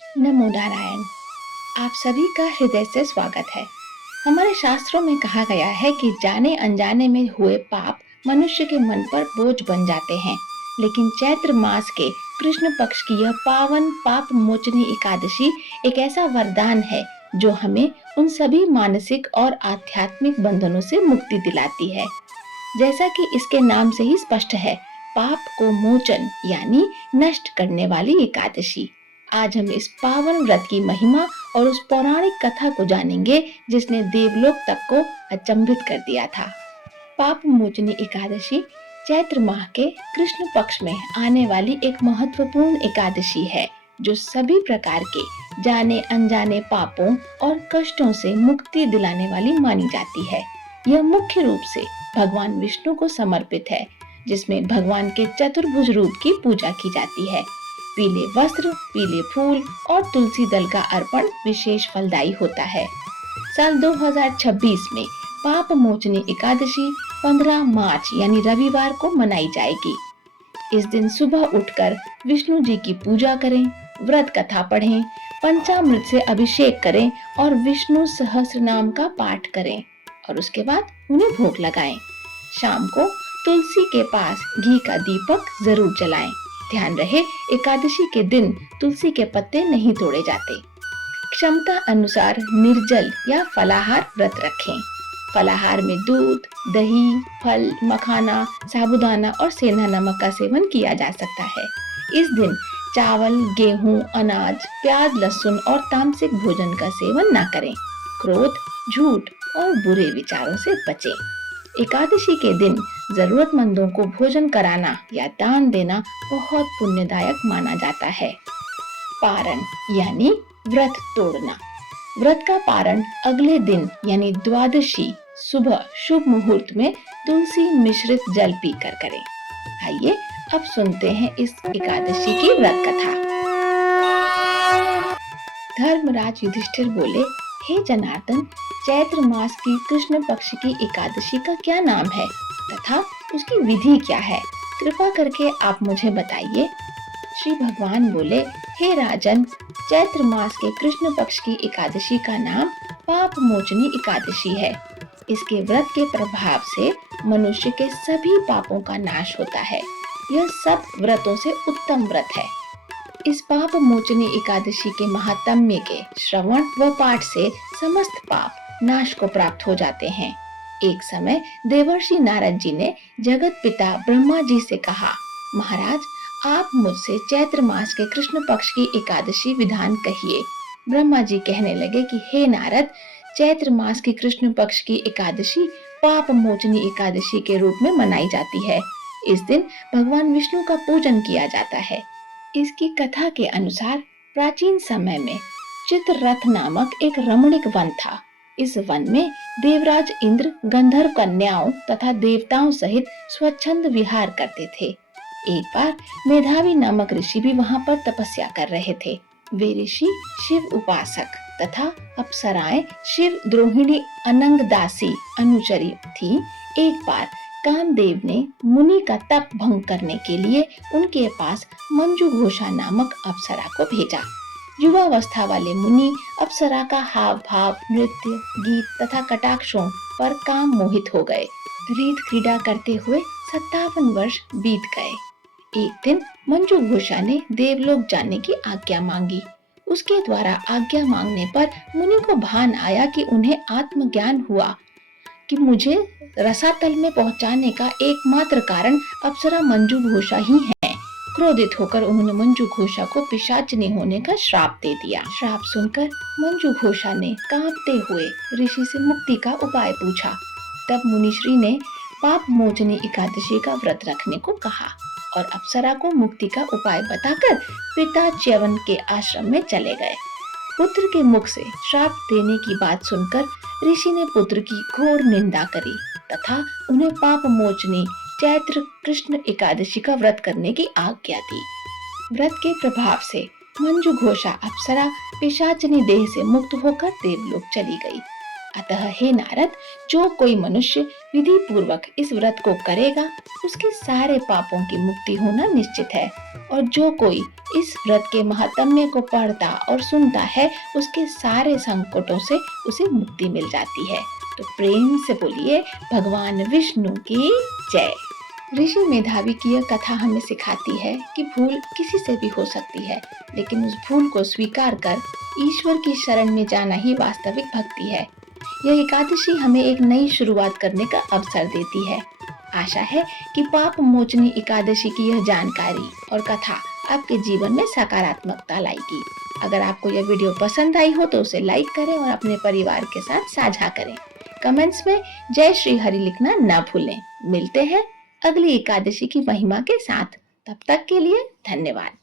नमो नारायण। आप सभी का हृदय से स्वागत है। हमारे शास्त्रों में कहा गया है कि जाने अनजाने में हुए पाप मनुष्य के मन पर बोझ बन जाते हैं, लेकिन चैत्र मास के कृष्ण पक्ष की यह पावन पाप मोचनी एकादशी एक ऐसा वरदान है जो हमें उन सभी मानसिक और आध्यात्मिक बंधनों से मुक्ति दिलाती है। जैसा कि इसके नाम से ही स्पष्ट है, पाप को मोचन यानी नष्ट करने वाली एकादशी। आज हम इस पावन व्रत की महिमा और उस पौराणिक कथा को जानेंगे जिसने देवलोक तक को अचंभित कर दिया था। पाप मोचनी एकादशी चैत्र माह के कृष्ण पक्ष में आने वाली एक महत्वपूर्ण एकादशी है जो सभी प्रकार के जाने अनजाने पापों और कष्टों से मुक्ति दिलाने वाली मानी जाती है। यह मुख्य रूप से भगवान विष्णु को समर्पित है, जिसमें भगवान के चतुर्भुज रूप की पूजा की जाती है। पीले वस्त्र, पीले फूल और तुलसी दल का अर्पण विशेष फलदायी होता है। साल 2026 में पाप मोचनी एकादशी 15 मार्च यानी रविवार को मनाई जाएगी। इस दिन सुबह उठकर विष्णु जी की पूजा करें, व्रत कथा पढ़ें, पंचामृत से अभिषेक करें और विष्णु सहस्त्र नाम का पाठ करें और उसके बाद उन्हें भोग लगाएं। शाम को तुलसी के पास घी का दीपक जरूर जलाएं। ध्यान रहे, एकादशी के दिन तुलसी के पत्ते नहीं तोड़े जाते। क्षमता अनुसार निर्जल या फलाहार व्रत रखें। फलाहार में दूध, दही, फल, मखाना, साबूदाना और सेंधा नमक का सेवन किया जा सकता है। इस दिन चावल, गेहूं, अनाज, प्याज, लहसुन और तामसिक भोजन का सेवन न करें। क्रोध, झूठ और बुरे विचारों से बचें। एकादशी के दिन जरूरतमंदों को भोजन कराना या दान देना बहुत पुण्यदायक माना जाता है। पारण यानी व्रत तोड़ना। व्रत का पारण अगले दिन यानी द्वादशी सुबह शुभ मुहूर्त में तुलसी मिश्रित जल पीकर करें। आइए अब सुनते हैं इस एकादशी की व्रत कथा। धर्मराज युधिष्ठिर बोले, हे जनार्दन, चैत्र मास की कृष्ण पक्ष की एकादशी का क्या नाम है तथा उसकी विधि क्या है? कृपा करके आप मुझे बताइए। श्री भगवान बोले, हे राजन, चैत्र मास के कृष्ण पक्ष की एकादशी का नाम पाप मोचनी एकादशी है। इसके व्रत के प्रभाव से मनुष्य के सभी पापों का नाश होता है। यह सब व्रतों से उत्तम व्रत है। इस पाप मोचनी एकादशी के महात्म्य के श्रवण व पाठ से समस्त पाप नाश को प्राप्त हो जाते हैं। एक समय देवर्षि नारद जी ने जगत पिता ब्रह्मा जी से कहा, महाराज, आप मुझसे चैत्र मास के कृष्ण पक्ष की एकादशी विधान कहिए। ब्रह्मा जी कहने लगे कि हे नारद, चैत्र मास की कृष्ण पक्ष की एकादशी पाप मोचनी एकादशी के रूप में मनाई जाती है। इस दिन भगवान विष्णु का पूजन किया जाता है। इसकी कथा के अनुसार प्राचीन समय में चित्ररथ नामक एक रमणीक वन था। इस वन में देवराज इंद्र गंधर्व कन्याओं तथा देवताओं सहित स्वच्छंद विहार करते थे। एक बार मेधावी नामक ऋषि भी वहां पर तपस्या कर रहे थे। वे ऋषि शिव उपासक तथा अप्सराएं शिव द्रोहिणी अनंगदासी अनुचरी थी। एक बार कामदेव ने मुनि का तप भंग करने के लिए उनके पास मंजू घोषा नामक अप्सरा को भेजा। युवावस्था वाले मुनि अप्सरा का हाव भाव, नृत्य, गीत तथा कटाक्षों पर काम मोहित हो गए। रीत क्रीड़ा करते हुए 57 वर्ष बीत गए। एक दिन मंजू घोषा ने देवलोक जाने की आज्ञा मांगी। उसके द्वारा आज्ञा मांगने पर मुनि को भान आया कि उन्हें आत्मज्ञान हुआ कि मुझे रसातल में पहुंचाने का एकमात्र कारण अप्सरा मंजू घोषा ही है। क्रोधित होकर उन्होंने मंजू घोषा को पिशाचिनी होने का श्राप दे दिया। श्राप सुनकर मंजू घोषा ने कांपते हुए ऋषि से मुक्ति का उपाय पूछा। तब मुनिश्री ने पाप मोचनी एकादशी का व्रत रखने को कहा और अप्सरा को मुक्ति का उपाय बताकर पिता च्यवन के आश्रम में चले गए। पुत्र के मुख से श्राप देने की बात सुनकर ऋषि ने पुत्र की घोर निंदा करी तथा उन्हें पाप मोचनी चैत्र कृष्ण एकादशी का व्रत करने की आज्ञा दी। व्रत के प्रभाव से मंजू घोषा अप्सरा पिशाचिनी देह से मुक्त होकर देवलोक चली गई। अतः हे नारद, जो कोई मनुष्य विधि पूर्वक इस व्रत को करेगा, उसके सारे पापों की मुक्ति होना निश्चित है और जो कोई इस व्रत के महात्म्य को पढ़ता और सुनता है उसके सारे संकटों से उसे मुक्ति मिल जाती है। तो प्रेम से बोलिए भगवान विष्णु की जय। ऋषि मेधावी की यह कथा हमें सिखाती है कि भूल किसी से भी हो सकती है, लेकिन उस भूल को स्वीकार कर ईश्वर की शरण में जाना ही वास्तविक भक्ति है। यह एकादशी हमें एक नई शुरुआत करने का अवसर देती है। आशा है कि पाप मोचनी एकादशी की यह जानकारी और कथा आपके जीवन में सकारात्मकता लाएगी। अगर आपको यह वीडियो पसंद आई हो तो उसे लाइक करें और अपने परिवार के साथ साझा करें। कमेंट्स में जय श्री हरि लिखना ना भूलें। मिलते हैं अगली एकादशी की महिमा के साथ। तब तक के लिए धन्यवाद।